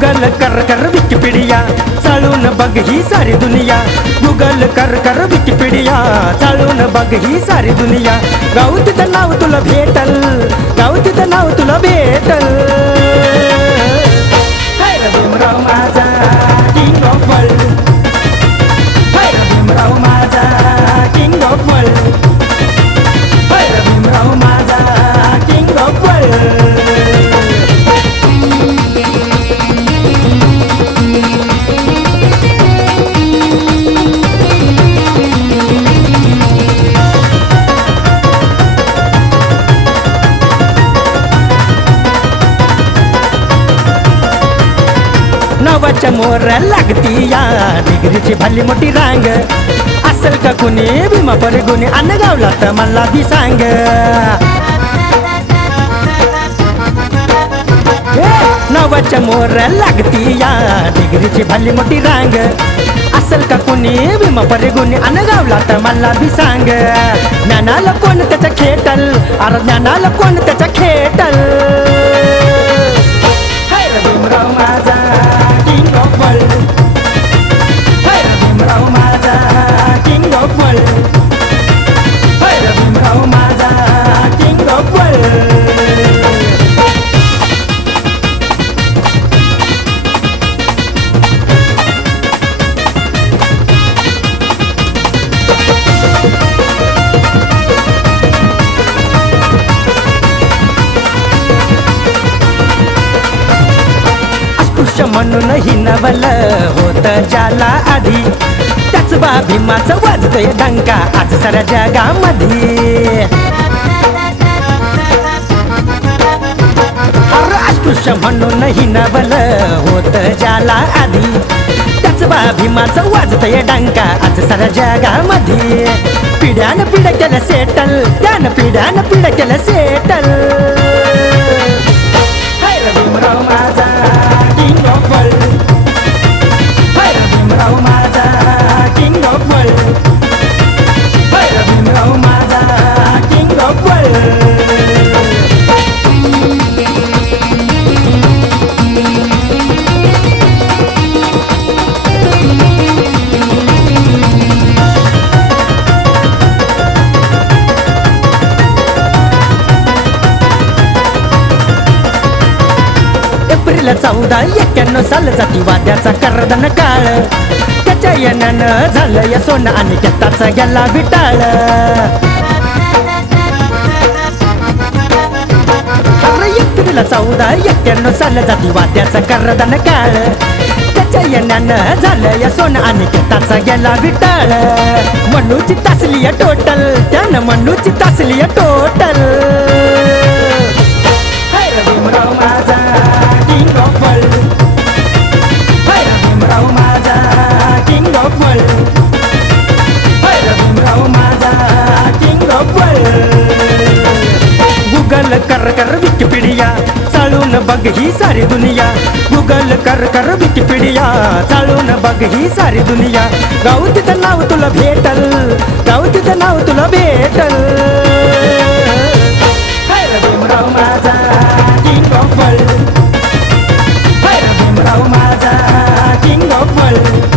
Google कर Wikipedia चालून बघ ही सारी दुनिया. गूगल कर विकिपीडिया चालून बघ ही सारी दुनिया. गाऊ तिथं नाव तुला भेटल, गाऊ तिथं नाव तुला भेटल. हाय भीमराव माझा किंग ऑफ वर्ल्ड, हाय भीमराव माझा किंग ऑफ वर्ल्ड, हाय भीमराव माझा किंग ऑफ वर्ल्ड. नावाच्या मोर लागती या डिग्रीची भली मोठी रांग. असल का कुणी भीमा परगुनी अन्न गावला तर मला बी सांग. नावाच्या मोर लागती या डिग्रीची भली मोठी रांग. असल का कुणी भीमा परगुनी अन्न गावला तर मला बी सांग. ज्ञानाला कोण त्याच्या खेटल, अरे ज्ञानाला कोण त्याच्या खेटल. हाय भीमराव माझा किंग ऑफ वर्ल्ड, हाय भीमराव माझा किंग ऑफ वर्ल्ड, हाय भीमराव माझा किंग ऑफ वर्ल्ड. अस्पृश्य म्हणून हिनवल होत ज्याला आधी, त्याच बा भीमाचं वाजतोय डंका आज साऱ्या जगामध्ये. अस्पृश्य म्हणून हिनवल होत ज्याला आधी, त्याच बा भीमाचं वाजतोय डंका आज साऱ्या जगामध्ये. पिढ्यान पिढ्या केलं सेटल, त्यानं पिढ्यान पिढ्या केलं सेटल. हाय भीमराव माझा किंग ऑफ वर्ल्ड, हाय भीमराव माझा किंग ऑफ वर्ल्ड, हाय भीमराव माझा किंग ऑफ वर्ल्ड. एप्रिल 1491 सालचा ती वाद्याचा करदन काळ. त्याच्या येण्यानं झालं या सोनं आणि केताचा गेला विटाळ. एप्रिल 1491 सालचा ती वाद्याचा करदन काळ. त्याच्या येण्यानं झालं या सोनं आणि केताचा गेला विटाळ. मनूची तासली टोटल, त्यानं मनूची तासली टोटल. हाय भीमराव माझा किंग ऑफ वर्ल्ड, हाय भीमराव माझा किंग ऑफ वर्ल्ड, हाय भीमराव माझा किंग ऑफ वर्ल्ड. गूगल कर विकिपीडिया चालून बघ ही सारी दुनिया. गूगल कर विकिपीडिया चालून बघ ही सारी दुनिया. गाऊ तिथं नाव तुला भेटल, गाऊ तिथं नाव तुला भेटल. हाय भीमराव माझा किंग ऑफ वर्ल्ड, हाय भीमराव माझा किंग ऑफ वर्ल्ड,